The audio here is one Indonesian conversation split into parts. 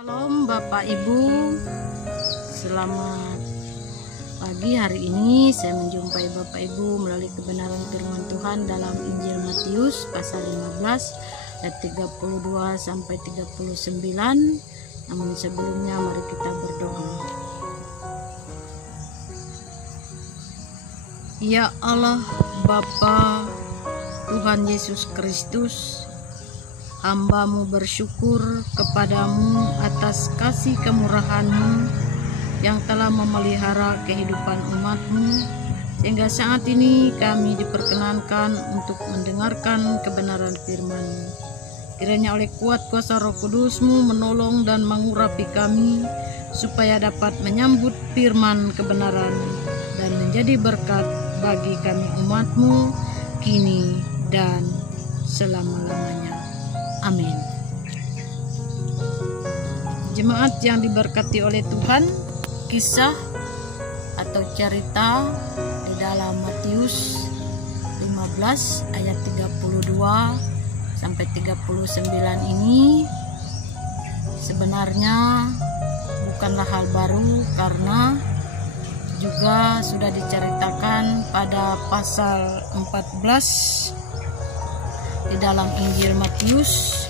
Shalom Bapak Ibu, selamat pagi. Hari ini saya menjumpai Bapak Ibu melalui kebenaran firman Tuhan dalam Injil Matius pasal 15 ayat 32 sampai 39. Namun sebelumnya mari kita berdoa. Ya Allah Bapa Tuhan Yesus Kristus, hamba-Mu bersyukur kepadamu atas kasih kemurahan-Mu yang telah memelihara kehidupan umat-Mu, sehingga saat ini kami diperkenankan untuk mendengarkan kebenaran firman-Mu. Kiranya oleh kuat kuasa Roh Kudus-Mu menolong dan mengurapi kami, supaya dapat menyambut firman kebenaran dan menjadi berkat bagi kami umat-Mu kini dan selama-lamanya. Amin. Jemaat yang diberkati oleh Tuhan, kisah atau cerita di dalam Matius 15 ayat 32 sampai 39 ini sebenarnya bukanlah hal baru, karena juga sudah diceritakan pada pasal 14 di dalam Injil Matius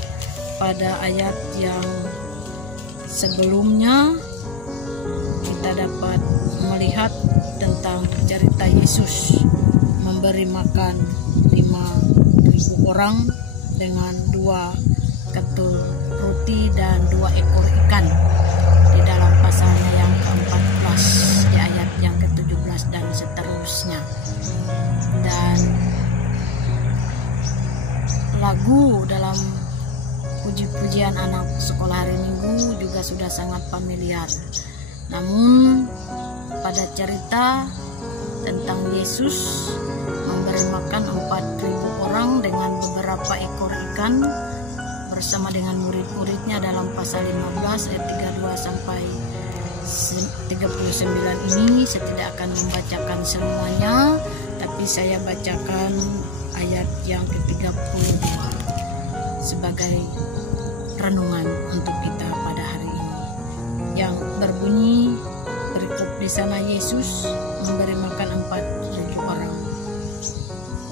pada ayat yang sebelumnya. Kita dapat melihat tentang cerita Yesus memberi makan 5.000 orang dengan 2 ketul roti dan 2 ekor ikan di dalam pasalnya yang ke-14 di ayat yang ke-17 dan seterusnya. Dan lagu dalam puji-pujian anak sekolah hari Minggu juga sudah sangat familiar. Namun pada cerita tentang Yesus memberi makan 4.000 orang dengan beberapa ekor ikan bersama dengan murid-muridnya dalam pasal 15 ayat 32 sampai 39 ini, saya tidak akan membacakan semuanya, tapi saya bacakan ayat yang ke-32 sebagai renungan untuk kita pada hari ini, yang berbunyi berikut. Di sana Yesus memberi makan 4.000 orang.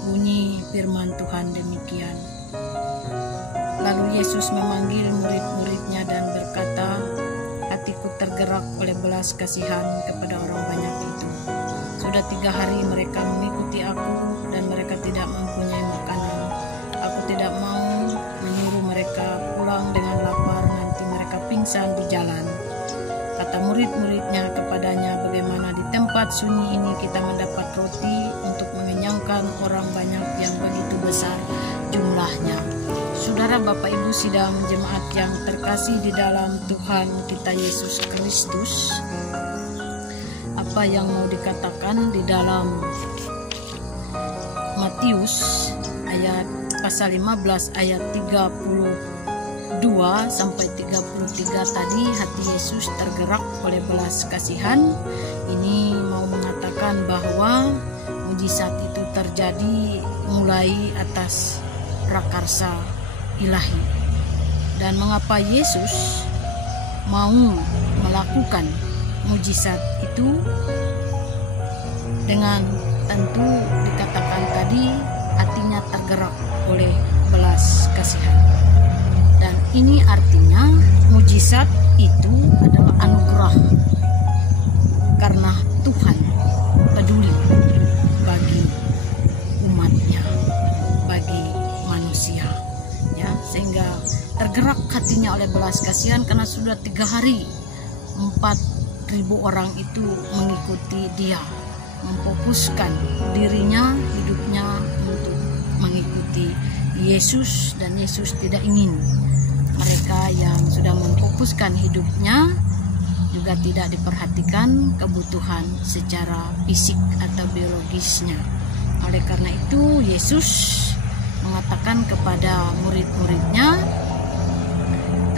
Bunyi firman Tuhan demikian. Lalu Yesus memanggil murid-muridnya dan berkata, "Hatiku tergerak oleh belas kasihan kepada orang banyak itu. Sudah 3 hari mereka mengikuti aku dan mereka tidak mempunyai makanan. Aku tidak mau menyuruh mereka pulang dengan lapar, nanti mereka pingsan di jalan." Kata murid-muridnya kepadanya, "Bagaimana di tempat sunyi ini kita mendapat roti untuk mengenyangkan orang banyak yang begitu besar jumlahnya?" Saudara, Bapak Ibu sidang jemaat yang terkasih di dalam Tuhan kita Yesus Kristus, apa yang mau dikatakan di dalam Matius ayat pasal 15 ayat 32 sampai 33 tadi, hati Yesus tergerak oleh belas kasihan. Ini mau mengatakan bahwa mujizat itu terjadi mulai atas prakarsa ilahi. Dan mengapa Yesus mau melakukan mujizat itu? Dengan tentu dikatakan tadi hatinya tergerak oleh belas kasihan. Dan ini artinya mujizat itu adalah anugerah, karena Tuhan peduli bagi umatnya, bagi manusia, ya, sehingga tergerak hatinya oleh belas kasihan karena sudah 3 hari 4.000 orang itu mengikuti dia, memfokuskan dirinya, hidupnya untuk mengikuti Yesus, dan Yesus tidak ingin mereka yang sudah memfokuskan hidupnya juga tidak diperhatikan kebutuhan secara fisik atau biologisnya. Oleh karena itu Yesus mengatakan kepada murid-muridnya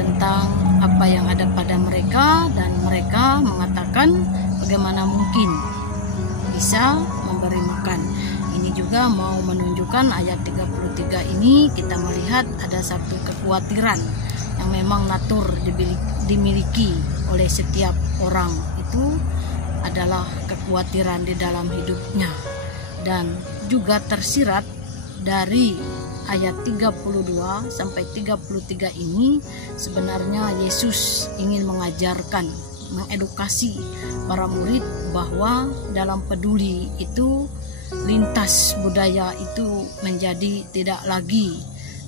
tentang apa yang ada pada mereka, dan mereka mengatakan bagaimana mungkin bisa memberi makan. Ini juga mau menunjukkan ayat 33 ini, kita melihat ada satu kekhawatiran yang memang natur dimiliki oleh setiap orang itu adalah kekhawatiran di dalam hidupnya. Dan juga tersirat dari ayat 32 sampai 33 ini, sebenarnya Yesus ingin mengajarkan, mengedukasi para murid bahwa dalam peduli itu lintas budaya itu tidak lagi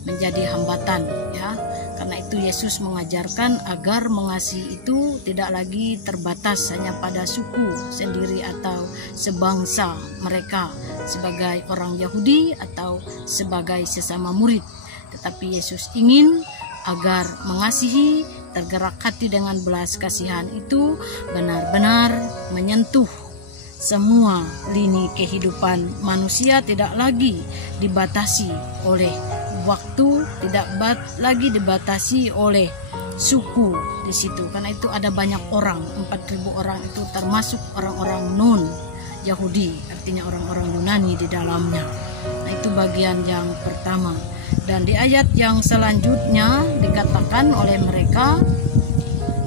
menjadi hambatan, ya. Karena itu Yesus mengajarkan agar mengasihi itu tidak lagi terbatas hanya pada suku sendiri atau sebangsa mereka sebagai orang Yahudi atau sebagai sesama murid. Tetapi Yesus ingin agar mengasihi, tergerak hati dengan belas kasihan itu benar-benar menyentuh semua lini kehidupan manusia, tidak lagi dibatasi oleh waktu, tidak lagi dibatasi oleh suku di situ. Karena itu ada banyak orang, 4.000 orang itu termasuk orang-orang non Yahudi, artinya orang-orang Yunani di dalamnya. Nah, itu bagian yang pertama. Dan di ayat yang selanjutnya dikatakan oleh mereka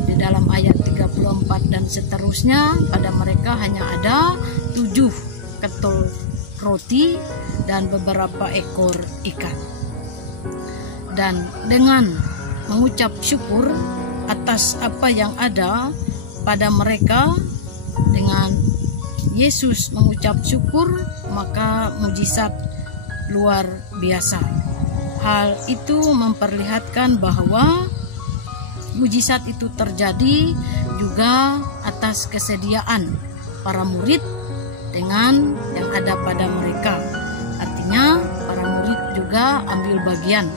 di dalam ayat 34 dan seterusnya, pada mereka hanya ada 7 ketul roti dan beberapa ekor ikan. Dan dengan mengucap syukur atas apa yang ada pada mereka, dengan Yesus mengucap syukur, maka mujizat luar biasa. Hal itu memperlihatkan bahwa mujizat itu terjadi juga atas kesediaan para murid dengan yang ada pada mereka. Artinya para murid juga ambil bagian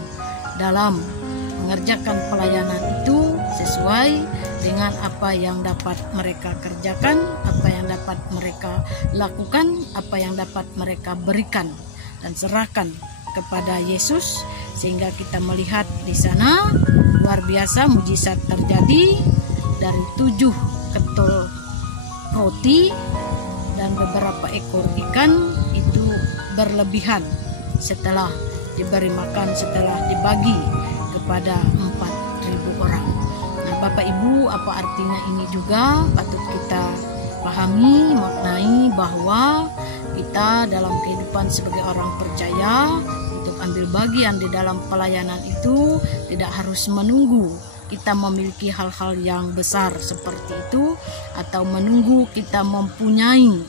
dalam mengerjakan pelayanan itu sesuai dengan apa yang dapat mereka kerjakan, apa yang dapat mereka lakukan, apa yang dapat mereka berikan dan serahkan kepada Yesus, sehingga kita melihat di sana luar biasa mujizat terjadi. Dari 7 ketul roti dan beberapa ekor ikan itu berlebihan setelah diberi makan, setelah dibagi kepada 4.000 orang. Nah, Bapak Ibu, apa artinya ini juga patut kita pahami, maknai bahwa kita dalam kehidupan sebagai orang percaya untuk ambil bagian di dalam pelayanan itu tidak harus menunggu kita memiliki hal-hal yang besar seperti itu, atau menunggu kita mempunyai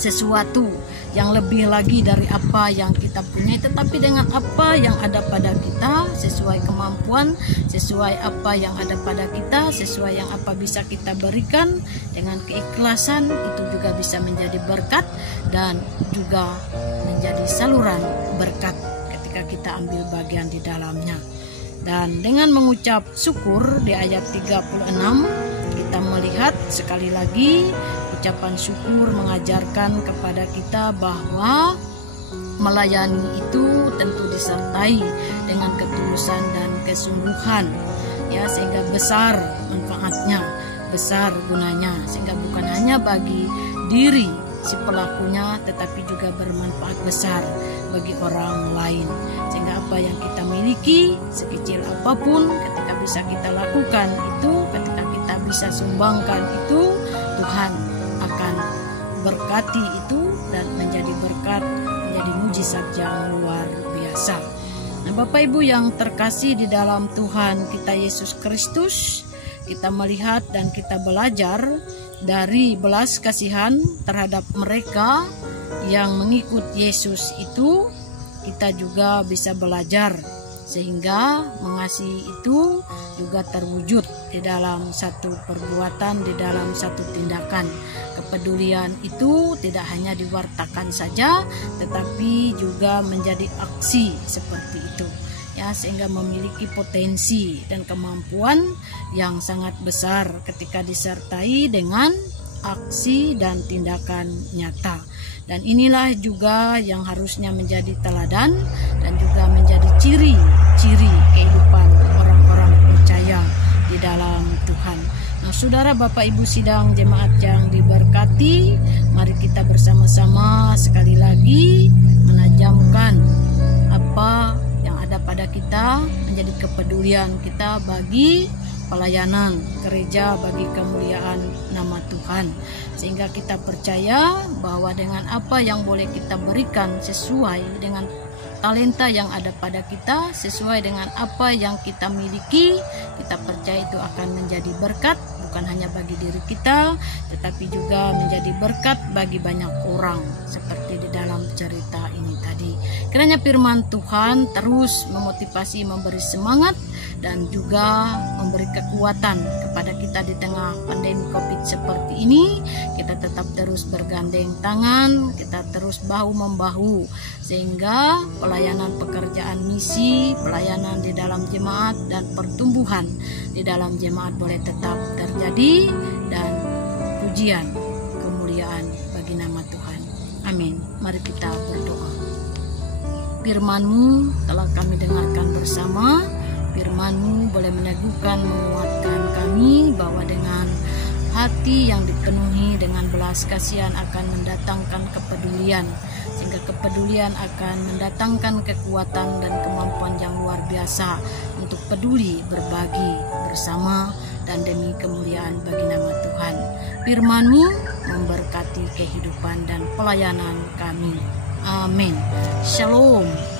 sesuatu yang lebih lagi dari apa yang kita punya, tetapi dengan apa yang ada pada kita, sesuai kemampuan, sesuai apa yang ada pada kita, sesuai yang apa bisa kita berikan dengan keikhlasan, itu juga bisa menjadi berkat dan juga menjadi saluran berkat ketika kita ambil bagian di dalamnya. Dan dengan mengucap syukur di ayat 36 kita melihat sekali lagi ucapan syukur mengajarkan kepada kita bahwa melayani itu tentu disertai dengan ketulusan dan kesungguhan, ya, sehingga besar manfaatnya, besar gunanya, sehingga bukan hanya bagi diri si pelakunya tetapi juga bermanfaat besar bagi orang lain. Sehingga apa yang kita miliki sekecil apapun, ketika bisa kita lakukan itu, ketika kita bisa sumbangkan itu, Tuhan akan berkati itu dan menjadi berkat, menjadi mujizat yang luar biasa. Nah, Bapak Ibu yang terkasih di dalam Tuhan kita Yesus Kristus, kita melihat dan kita belajar dari belas kasihan terhadap mereka yang mengikut Yesus itu, kita juga bisa belajar sehingga mengasihi itu juga terwujud di dalam satu perbuatan, di dalam satu tindakan. Kepedulian itu tidak hanya diwartakan saja, tetapi juga menjadi aksi seperti itu, ya, sehingga memiliki potensi dan kemampuan yang sangat besar ketika disertai dengan aksi dan tindakan nyata. Dan inilah juga yang harusnya menjadi teladan dan juga menjadi ciri-ciri kehidupan orang-orang percaya di dalam Tuhan. Nah, saudara, Bapak Ibu sidang jemaat yang diberkati, mari kita bersama-sama sekali lagi menajamkan apa yang ada kepada kita, menjadi kepedulian kita bagi pelayanan gereja, bagi kemuliaan nama Tuhan, sehingga kita percaya bahwa dengan apa yang boleh kita berikan sesuai dengan talenta yang ada pada kita, sesuai dengan apa yang kita miliki, kita percaya itu akan menjadi berkat, bukan hanya bagi diri kita, tetapi juga menjadi berkat bagi banyak orang, seperti di dalam cerita ini tadi. Kiranya firman Tuhan terus memotivasi, memberi semangat, dan juga memberi kekuatan kepada kita di tengah pandemi COVID seperti ini. Kita tetap terus bergandeng tangan, kita terus bahu-membahu, sehingga pelayanan pekerjaan misi, pelayanan di dalam jemaat, dan pertumbuhan di dalam jemaat boleh tetap terjadi, dan pujian kemuliaan bagi nama Tuhan. Amin. Mari kita berdoa. Firman-Mu telah kami dengarkan bersama. Firman-Mu boleh meneguhkan, menguatkan kami bahwa dengan hati yang dipenuhi dengan belas kasihan akan mendatangkan kepedulian, sehingga kepedulian akan mendatangkan kekuatan dan kemampuan yang luar biasa untuk peduli, berbagi bersama, dan demi kemuliaan bagi nama Tuhan. Firman-Mu memberkati kehidupan dan pelayanan kami. Amin. Shalom.